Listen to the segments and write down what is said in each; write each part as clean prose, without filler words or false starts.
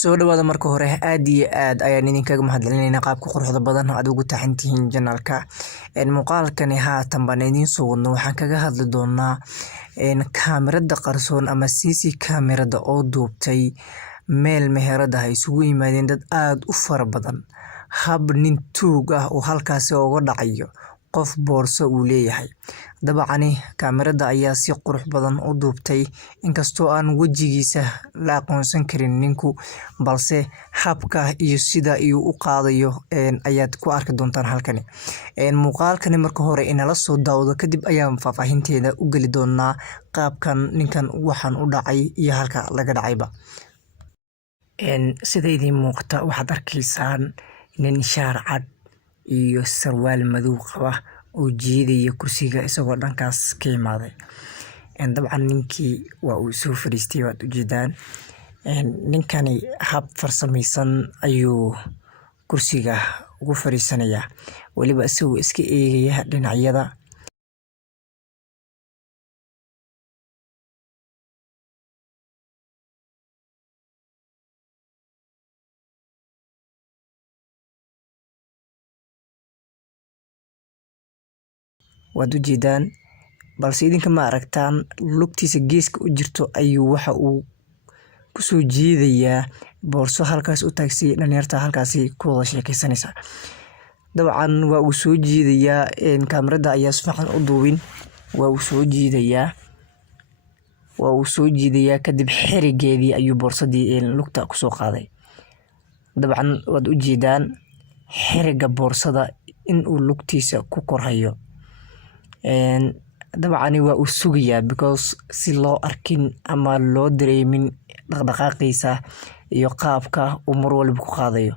soo dhawaada marka hore aad iyo aad ayaan idinkaga mahadcelinaynaa qaabka quruxda badan oo aad ugu taxantihiin janalka muuqaalkani haatan baan idiin soo wadno waxaan kaga hadli doonaa kaamirada qarsoon ama CC kaamirada oo duubtay meel meherada ay isugu yimaadeen dad aad u fara badan hab nin tuug ah oo halkaasi uga dhacayo qof boorso uu leeyahay dabacani kaamirada ayaa si qurux badan u duubtay inkastoo aan wajigiisa la aqoonsan karin ninku balse habka iyo sida uu u qaadayo ayaad ku arki doontaan halkani muuqaalkani marka hore inala soo daawado kadib ayaan faahfaahinteeda u geli doonaa qaabkan ninkan waxaan u dhacay iyo halka laga dhacayba sida idin muuqata waxaad arkaysaan nin shaar cad iyo sarwaal madow qaba oo jiidaya kursiga isagoo dhankaas ka imaaday dabcan ninkii waa uu soo fadhiistay waad ujeedaan ninkani hab farsamaysan ayuu kursiga ugu fadhiisanayaa weliba isagoo iska eegaya dhinacyada waad ujeedaan balse idinka ma aragtaan lugtiisa geeska u jirto ayuu waxa uu kusoo jiidayaa boorso halkaas u taagsay dhalinyarta halkaasi ku wada sheekaysanaysa dabcan waa uu soo jiidayaa kaamirada ayaa si fiican u duubin waa uu soo jiidayaa kadib xirigeedii ayuu boorsadii lugta kusoo qaaday dabcan waad ujeedaan xiriga boorsada in uu lugtiisa ku korhayo dabcan waa uu sugayaa because si loo arkin ama loo dareemin dhaqdhaqaaqiisa iyo qaabka uu mar walba ku qaadayo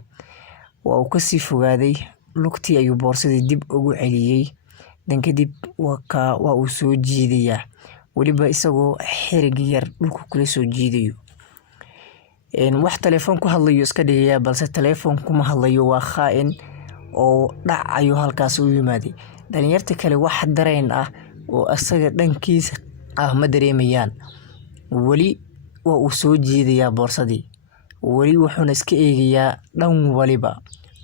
waa uu kasii fogaaday lugtii ayuu boorsadii dib ugu celiyey dan kadib waa uu soo jiidayaa weliba isagoo xirig yar dhulka kula soo jiidayo wax telefoon ku hadlayo iska dhigayaa balse telefoon kuma hadlayo waa khaa'in oo dhac ayuu halkaas u yimaaday dhalinyarta kale wax dareen ah oo asaga dhankiisa ah ma dareemayaan weli waa uu soo jiidayaa boorsadii weli wuxuuna iska eegayaa dhan waliba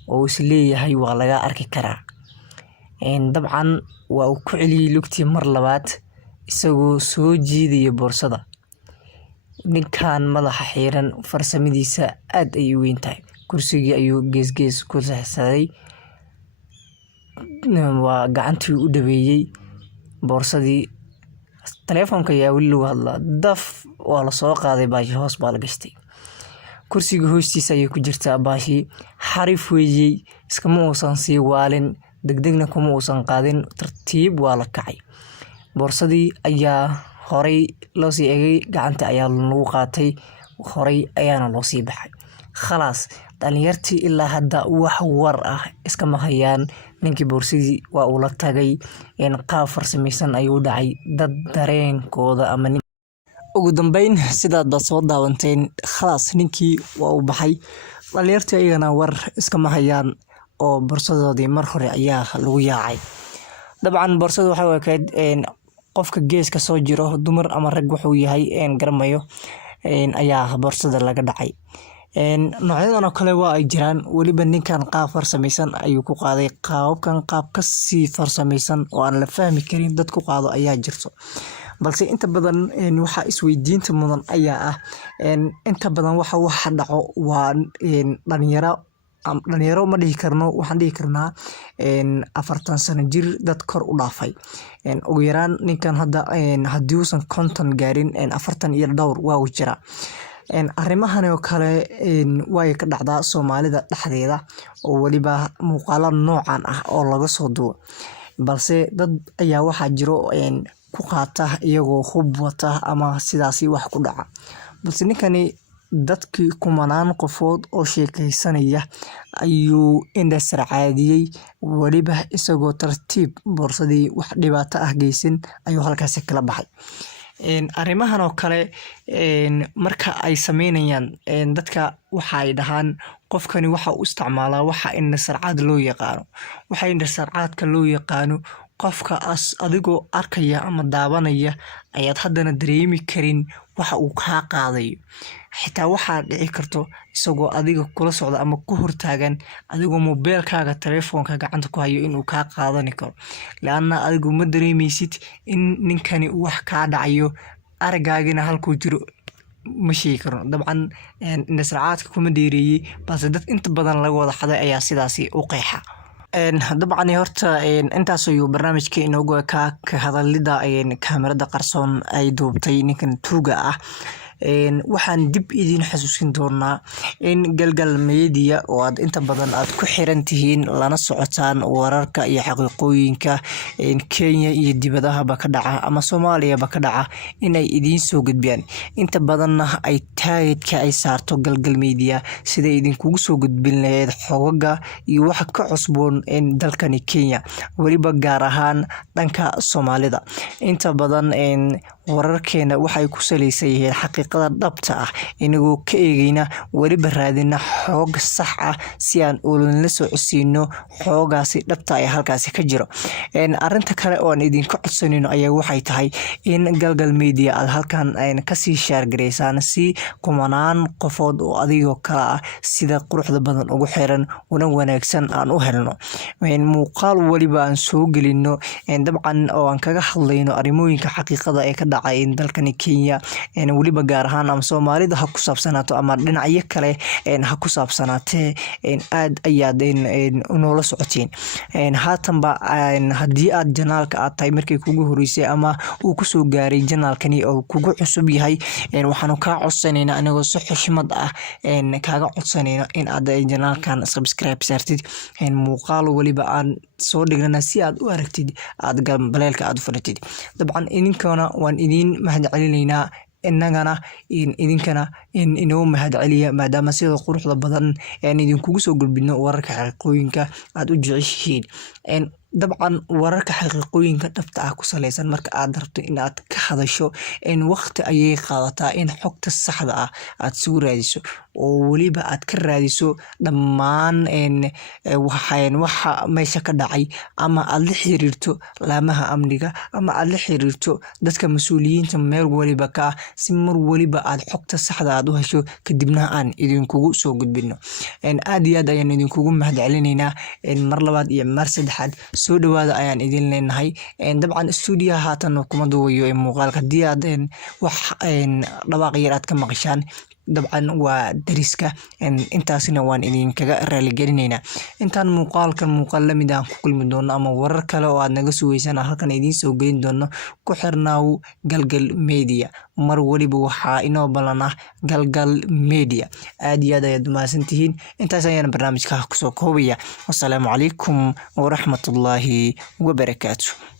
oo is leeyahay waa laga arki karaa dabcan waa uu ku celiyey lugtii mar labaad isagoo soo jiidaya boorsada ninkan madaxa xiiran farsamadiisa aad ay u weyn tahay kursigii ayuu geesgees ku saxsaday waa gacantii u dhabeeyey boorsadii telefoonka ayaa weli lagu hadlaa daf waa lasoo qaaday baashi hoos baa la gashtay kursiga hoostiisa ayay ku jirtaa baashi xarif weeyey iskama uusan sii waalin degdegna kuma uusan qaadin tartiib waa la kacay boorsadii ayaa horay loo sii egay gacanta ayaa lagu qaatay horay ayaana loo sii baxay khalaas dhalinyartii ilaa hadda wax war ah iskama hayaan ninkii boorsadii waa uu la tagay qaab farsamaysan ayuu dhacay dad dareenkooda ama ugu dambeyn sidaad baad soo daawanteen khalaas ninkii waa uu baxay dhalinyartii ayagana war iskama hayaan oo boorsadoodii mar hore ayaa lagu yaacay dabcan boorsada waxay u ekayd qofka geeska soo jiro dumar ama rag wuxuu yahay garamayo ayaa boorsada laga dhacay noocyadan oo kale waa ay jiraan weliba ninkan qaab farsamaysan ayuu ku qaaday qaababkan qaab kasii farsamaysan oo aan la fahmi karin dad ku qaado ayaa jirto balse inta badan waxaa isweydiinta mudan ayaa ah inta badan waxa dhaco waa dhalinyaro ma dhihi karno waxaan dhihi karnaa 40 sano jir dad kor u dhaafay ugu yaraan ninkan hadda haddii uusan 50 gaarin 40 iyo dhowr waa uu jira arrimahan oo kale way ka dhacdaa Soomaalida dhexdeeda oo waliba muuqaalo noocan ah oo laga soo duubo balse dad ayaa waxa jiro ku qaata iyagoo hub wata ama sidaasi wax ku dhaca balse ninkani dadkii kumanaan qofood oo sheekaysanaya ayuu indhasar caadiyey waliba isagoo tartiib boorsadii wax dhibaato ah geysan ayuu halkaas kala baxay arrimahan oo kale marka ay sameynayaan dadka waxa ay dhahaan qofkani waxa uu isticmaalaa waxa indhasarcaad loo yaqaano waxa indhasarcaadka loo yaqaano qofka adigoo arkaya ama daawanaya ayaad haddana dareemi karin waxa uu kaa qaadayo. Xitaa waxaa dhici karto isagoo adiga kula socda ama ku hortaagan adigoo mobilkaaga telefoonka gacanta ku hayo inuu kaa qaadani karo, laana adigu ma dareemaysid in ninkani wax kaa dhacayo, aragaagina halkuu jiro ma sheegi karno. dabcan indhasracaadka kuma dheereeyey, balse dad inta badan laga wada xaday ayaa sidaasi u qeexa. dabcan horta intaas ayuu barnaamijka inoogu ekaa ka hadalida kaamirada qarsoon ay duubtay ninkan tuuga ah. waxaan dib idin xasuusin doonaa in Galgal Media oo aad inta badan aad ku xiran tihiin lana socotaan wararka iyo xaqiiqooyinka Kenya iyo dibadahaba ka dhaca ama Soomaaliyaba ka dhaca inay idin soo gudbiyaan. inta badanna ay taayidka ay saarto Galgal Media sida idin kugu soo gudbin lahayd xogaga iyo waxa ka cusboon dalkani Kenya, waliba gaar ahaan dhanka Soomaalida. inta badan wararkeena waxay ku saleysan yihiin xaqiiqada dhabta ah, inagoo ka eegayna waliba raadina xog sax ah si aan la soo codsiino xogaasi dhabta ah halkaasi ka jiro. arinta kale oo aan idinka codsanayno ayaa waxay tahay in Galgal Media aad halkan kasii share gareysaan si kumanaan qofood oo adigoo kala ah sida quruxda badan ugu xiran una wanaagsan aan u helno muuqaal waliba aan soo gelino dabcan oo aan kaga hadlayno arrimooyinka xaqiiqada ee ka dhacay dalkani Kenya, waliba gaar ahaan ama Soomaalida ha ku saabsanaato ama dhinacyo kale ha ku saabsanaatee aad ayaad noola socotiin. haatanba haddii aad janaalka aad tahay markii kugu horeysay ama uu ku soo gaaray janaalkani oo kugu cusub yahay, waxaanu kaa codsanaynaa anagoo si xushmad ah kaaga codsanayno in aad janaalkan subscribe saartid, muuqaal waliba aan soo dhignana si aad u aragtid aad gambaleelka aad u furatid. dabcan idinkana waan idin mahadcelinaynaa, innagana idinkana inoo mahadceliya maadaama sida quruxda badan idinkugu soo gudbino wararka xaqiiqooyinka aad u jeceshihiin. dabcan wararka xaqiiqooyinka dhabta ah ku saleysan marka aad rabto in aad ka hadasho waqti ayay qaadataa in xogta saxda ah aad soo raadiso oo waliba aad ka raadiso dhammaan waxa meesha ka dhacay, ama aad la xiriirto laamaha amniga ama aad la xiriirto dadka mas'uuliyiinta meel waliba ka si mar waliba aad xogta saxda aad u hesho kadibna aan idinkugu soo gudbino. aad iyo aad ayaan idinkugu mahadcelinaynaa mar labaad iyo mar saddexaad. soo dhawaada ayaan idin leenahay. dabcan stuudiyaha haatan kuma duwayo muuqaalka haddii aad wax dhawaaq yar aad ka maqashaan, dabcan waa dariska. intaasina waan idinkaga raaligelinaynaa. intaan muuqaal lamid ah ku kulmi doono ama warar kale oo aad naga sugeysaan halkan idiin soo gelin doono, ku xirnaaw Galgal Media. mar waliba waxaa inoo balan ah Galgal Media. aad iyo aad ayaad mahadsantihiin. intaas ayaan barnaamijka kusoo koobaya. wassalaamu calaykum waraxmatullaahi wabarakaatuh.